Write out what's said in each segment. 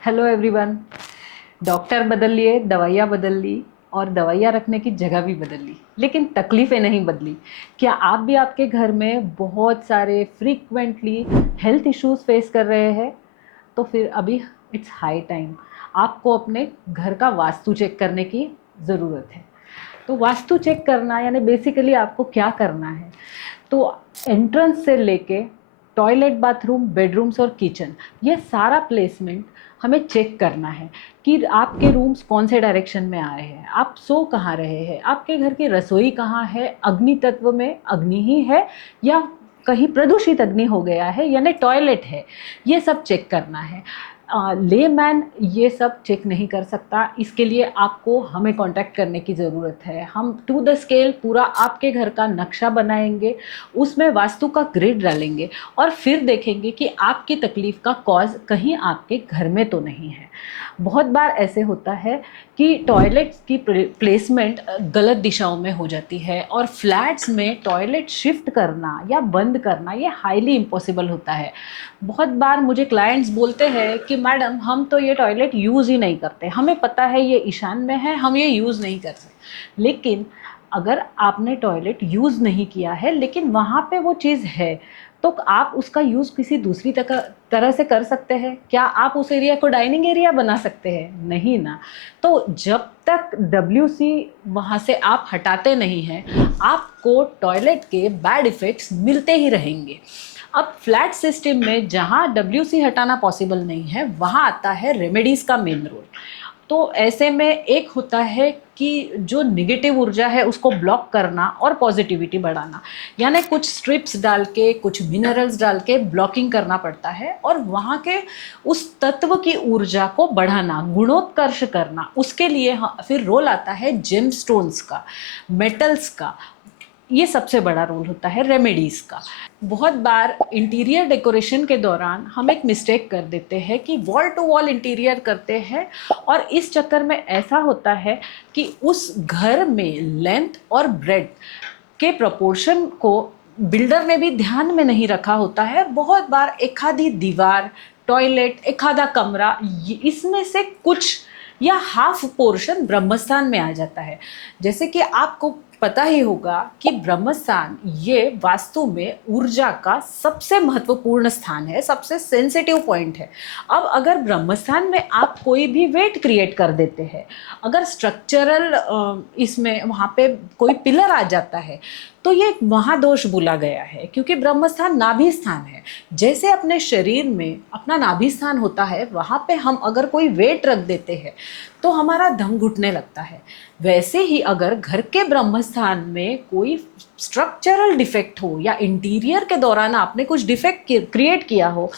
Hello everyone. Doctor बदल लिए, दवाइयाँ बदल ली और दवाइयाँ रखने की जगह भी बदल ली, लेकिन तकलीफ़ें नहीं बदली। क्या आप भी आपके घर में बहुत सारे फ्रीक्वेंटली हेल्थ इश्यूज फेस कर रहे हैं? तो फिर अभी इट्स हाई टाइम आपको अपने घर का वास्तु चेक करने की ज़रूरत है। तो वास्तु चेक करना यानी बेसिकली आपको क्या करना है? तो एंट्रेंस से लेके टॉयलेट, बाथरूम, बेडरूम्स और किचन, ये सारा प्लेसमेंट हमें चेक करना है कि आपके रूम्स कौन से डायरेक्शन में आ रहे हैं, आप सो कहाँ रहे हैं, आपके घर की रसोई कहाँ है, अग्नि तत्व में अग्नि ही है या कहीं प्रदूषित अग्नि हो गया है यानी टॉयलेट है, ये सब चेक करना है। लेमैन ये सब चेक नहीं कर सकता, इसके लिए आपको हमें कांटेक्ट करने की ज़रूरत है। हम टू द स्केल पूरा आपके घर का नक्शा बनाएंगे, उसमें वास्तु का ग्रिड डालेंगे और फिर देखेंगे कि आपकी तकलीफ़ का कॉज कहीं आपके घर में तो नहीं है। बहुत बार ऐसे होता है कि टॉयलेट्स की प्लेसमेंट गलत दिशाओं में हो जाती है और फ्लैट्स में टॉयलेट शिफ्ट करना या बंद करना ये हाईली इम्पॉसिबल होता है। बहुत बार मुझे क्लाइंट्स बोलते हैं कि मैडम हम तो ये टॉयलेट यूज़ ही नहीं करते, हमें पता है ये ईशान में है, हम ये यूज़ नहीं कर सकते। लेकिन अगर आपने टॉयलेट यूज़ नहीं किया है लेकिन वहाँ पे वो चीज़ है, तो आप उसका यूज़ किसी दूसरी तरह से कर सकते हैं। क्या आप उस एरिया को डाइनिंग एरिया बना सकते हैं? नहीं ना। तो जब तक डब्ल्यूसी वहाँ से आप हटाते नहीं हैं, आपको टॉयलेट के बैड इफ़ेक्ट्स मिलते ही रहेंगे। अब फ्लैट सिस्टम में जहाँ डब्ल्यूसी हटाना पॉसिबल नहीं है, वहाँ आता है रेमेडीज़ का मेन रोल। तो ऐसे में एक होता है कि जो निगेटिव ऊर्जा है उसको ब्लॉक करना और पॉजिटिविटी बढ़ाना, यानी कुछ स्ट्रिप्स डाल के, कुछ मिनरल्स डाल के ब्लॉकिंग करना पड़ता है और वहाँ के उस तत्व की ऊर्जा को बढ़ाना, गुणोत्कर्ष करना। उसके लिए फिर रोल आता है जेम स्टोन्स का, मेटल्स का। ये सबसे बड़ा रोल होता है रेमेडीज़ का। बहुत बार इंटीरियर डेकोरेशन के दौरान हम एक मिस्टेक कर देते हैं कि वॉल टू वॉल इंटीरियर करते हैं और इस चक्कर में ऐसा होता है कि उस घर में लेंथ और ब्रेड के प्रोपोर्शन को बिल्डर ने भी ध्यान में नहीं रखा होता है। बहुत बार एक आधी दीवार, टॉयलेट, एक आधा कमरा, इसमें से कुछ या हाफ पोर्शन ब्रह्मस्थान में आ जाता है। जैसे कि आपको पता ही होगा कि ब्रह्मस्थान ये वास्तु में ऊर्जा का सबसे महत्वपूर्ण स्थान है, सबसे सेंसिटिव पॉइंट है। अब अगर ब्रह्मस्थान में आप कोई भी वेट क्रिएट कर देते हैं, अगर स्ट्रक्चरल इसमें वहाँ पे कोई पिलर आ जाता है, तो ये एक महादोष बोला गया है, क्योंकि ब्रह्मस्थान नाभि स्थान है। जैसे अपने शरीर में अपना नाभि स्थान होता है, वहाँ पे हम अगर कोई वेट रख देते हैं तो हमारा दम घुटने लगता है। वैसे ही अगर घर के ब्रह्मस्थान में कोई स्ट्रक्चरल डिफेक्ट हो या इंटीरियर के दौरान आपने कुछ डिफेक्ट क्रिएट किया हो,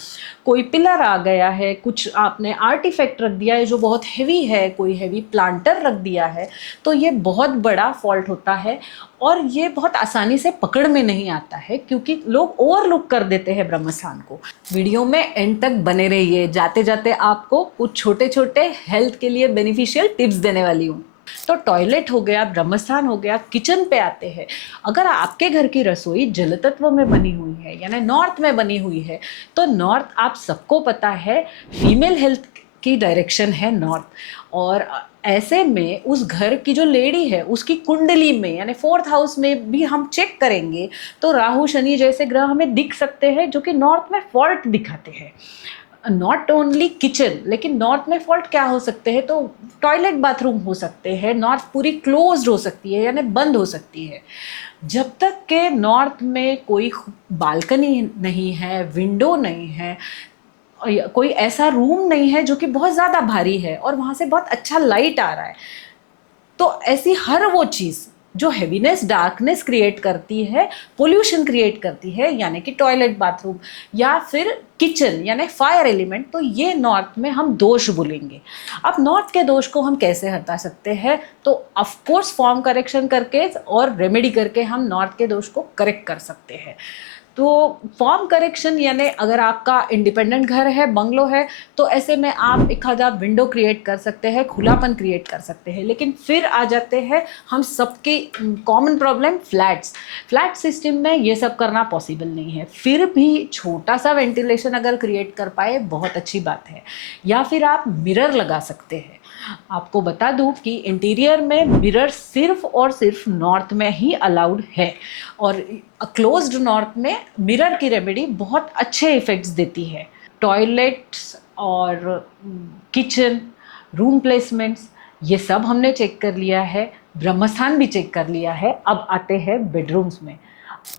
कोई पिलर आ गया है, कुछ आपने आर्टिफैक्ट रख दिया है जो बहुत हैवी है, कोई हैवी प्लांटर रख दिया है, तो ये बहुत बड़ा फॉल्ट होता है और ये बहुत आसानी से पकड़ में नहीं आता है, क्योंकि लोग ओवरलुक कर देते हैं ब्रह्मस्थान को। वीडियो में एंड तक बने रहिए, जाते जाते आपको कुछ छोटे छोटे हेल्थ के लिए बेनिफिशियल टिप्स देने वाली हूँ। तो टॉयलेट हो गया, ब्रह्मस्थान हो गया, किचन पे आते हैं। अगर आपके घर की रसोई जल तत्व में बनी हुई है यानी नॉर्थ में बनी हुई है, तो नॉर्थ आप सबको पता है फीमेल हेल्थ की डायरेक्शन है नॉर्थ। और ऐसे में उस घर की जो लेडी है उसकी कुंडली में यानी फोर्थ हाउस में भी हम चेक करेंगे तो राहु शनि जैसे ग्रह हमें दिख सकते हैं जो कि नॉर्थ में फॉल्ट दिखाते हैं। नॉट ओनली किचन, लेकिन नॉर्थ में फॉल्ट क्या हो सकते हैं, तो टॉयलेट बाथरूम हो सकते हैं, नॉर्थ पूरी क्लोज्ड हो सकती है यानी बंद हो सकती है। जब तक के नॉर्थ में कोई बालकनी नहीं है, विंडो नहीं है, कोई ऐसा रूम नहीं है जो कि बहुत ज़्यादा भारी है और वहाँ से बहुत अच्छा लाइट आ रहा है, तो ऐसी हर वो चीज़ जो हैवीनेस, डार्कनेस क्रिएट करती है, पोल्यूशन क्रिएट करती है, यानी कि टॉयलेट, बाथरूम या फिर किचन यानी फायर एलिमेंट, तो ये नॉर्थ में हम दोष बोलेंगे। अब नॉर्थ के दोष को हम कैसे हटा सकते हैं, तो ऑफ कोर्स फॉर्म करेक्शन करके और रेमेडी करके हम नॉर्थ के दोष को करेक्ट कर सकते हैं। तो फॉर्म करेक्शन यानी अगर आपका इंडिपेंडेंट घर है, बंगलो है, तो ऐसे में आप एक आधा विंडो क्रिएट कर सकते हैं, खुलापन क्रिएट कर सकते हैं। लेकिन फिर आ जाते हैं हम सबकी कॉमन प्रॉब्लम, फ्लैट सिस्टम में ये सब करना पॉसिबल नहीं है। फिर भी छोटा सा वेंटिलेशन अगर क्रिएट कर पाए बहुत अच्छी बात है। या फिर आप मिरर लगा सकते हैं। आपको बता दूं कि इंटीरियर में मिरर सिर्फ और सिर्फ नॉर्थ में ही अलाउड है, और क्लोज्ड नॉर्थ में मिरर की रेमेडी बहुत अच्छे इफ़ेक्ट्स देती है। टॉयलेट्स और किचन, रूम प्लेसमेंट्स, ये सब हमने चेक कर लिया है, ब्रह्मस्थान भी चेक कर लिया है। अब आते हैं बेडरूम्स में।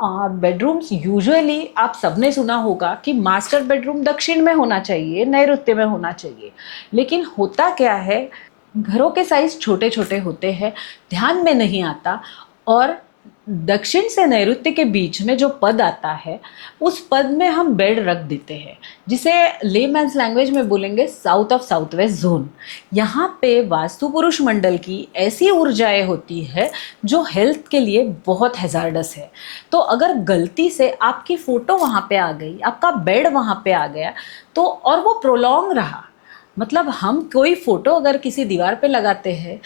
बेडरूम्स यूजुअली आप सबने सुना होगा कि मास्टर बेडरूम दक्षिण में होना चाहिए, नैऋत्य में होना चाहिए। लेकिन होता क्या है, घरों के साइज छोटे छोटे होते हैं, ध्यान में नहीं आता, और दक्षिण से नैऋत्य के बीच में जो पद आता है उस पद में हम बेड रख देते हैं, जिसे लेमैन्स लैंग्वेज में बोलेंगे south of south west zone. यहाँ पे वास्तु पुरुष मंडल की ऐसी ऊर्जाएं होती है जो हेल्थ के लिए बहुत हैजार्डस है। तो अगर गलती से आपकी फ़ोटो वहाँ पे आ गई, आपका बेड वहाँ पे आ गया, तो और वो प्रोलॉन्ग रहा, मतलब हम कोई फ़ोटो अगर किसी दीवार पे लगाते हैं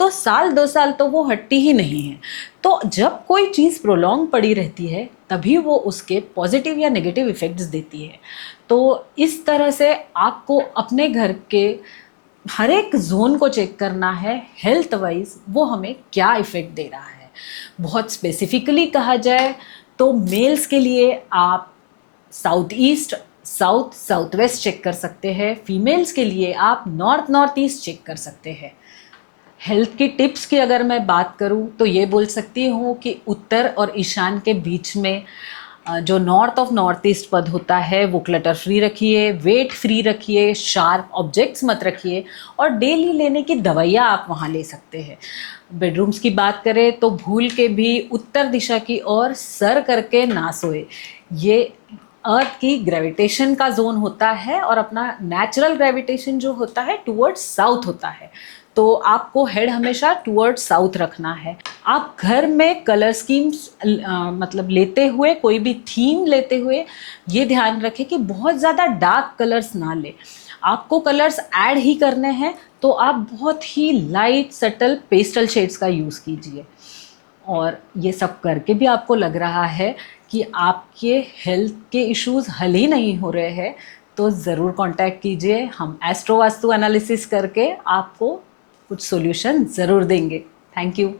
तो साल 2 साल तो वो हटती ही नहीं है। तो जब कोई चीज़ प्रोलॉन्ग पड़ी रहती है तभी वो उसके पॉजिटिव या नेगेटिव इफ़ेक्ट्स देती है। तो इस तरह से आपको अपने घर के हर एक जोन को चेक करना है, हेल्थ वाइज वो हमें क्या इफ़ेक्ट दे रहा है। बहुत स्पेसिफिकली कहा जाए तो मेल्स के लिए आप south east, south south west check कर सकते हैं। फीमेल्स के लिए आप नॉर्थ नॉर्थ ईस्ट चेक कर सकते हैं। हेल्थ की टिप्स की अगर मैं बात करूं तो ये बोल सकती हूँ कि उत्तर और ईशान के बीच में जो नॉर्थ ऑफ नॉर्थ ईस्ट पद होता है वो क्लटर फ्री रखिए, वेट फ्री रखिए, शार्प ऑब्जेक्ट्स मत रखिए, और डेली लेने की दवाइयाँ आप वहाँ ले सकते हैं। बेडरूम्स की बात करें तो भूल के भी उत्तर दिशा की ओर सर करके ना सोए। ये अर्थ की ग्रेविटेशन का जोन होता है और अपना नेचुरल ग्रेविटेशन जो होता है टुवर्ड्स साउथ होता है। तो आपको हेड हमेशा टुवर्ड्स साउथ रखना है। आप घर में कलर स्कीम्स मतलब लेते हुए, कोई भी थीम लेते हुए ये ध्यान रखें कि बहुत ज़्यादा डार्क कलर्स ना ले। आपको कलर्स ऐड ही करने हैं तो आप बहुत ही लाइट सटल पेस्टल शेड्स का यूज़ कीजिए। और ये सब करके भी आपको लग रहा है कि आपके हेल्थ के इश्यूज़ हल ही नहीं हो रहे हैं, तो ज़रूर कांटेक्ट कीजिए। हम एस्ट्रो वास्तु एनालिसिस करके आपको कुछ सॉल्यूशन ज़रूर देंगे। Thank you.